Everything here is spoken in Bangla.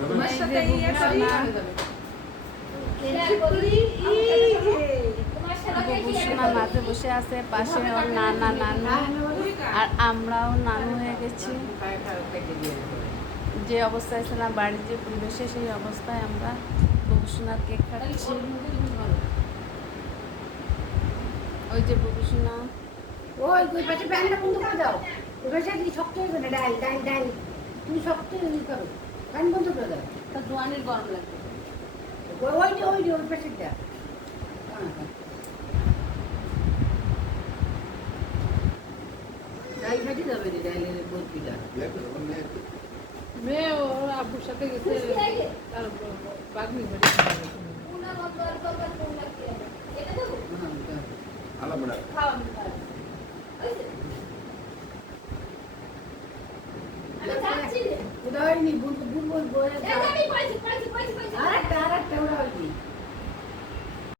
তোমার সাথে বুবুসোনা মাঝে বসে আছে, পাশে ওর নানা নানু, আর আমরাও নানু হয়ে গেছি। যে অবস্থায় ছিলাম বাড়ির যে পরিবেশে, সেই অবস্থায় আমরা বুবুসোনার কেক খাচ্ছি। ওই যে বুবুসোনা, ওই পাশে ব্যাংকটা বন্ধ করে দাও। ওই পাশে কি শক্ত হয়ে না, ডাল ডাল ডাল তুমি শক্ত ই করো, গান বন্ধ করে দাও। তা জোয়ানের গরম লাগবে। ওই পাশেটা ডাল খাইতে যাবে রে, ডালের বলতিটা মেয়ে ওর আব্বুর সাথে গেছে তার বাগনি বাড়ি উদয়নি বুলবুল বয়ে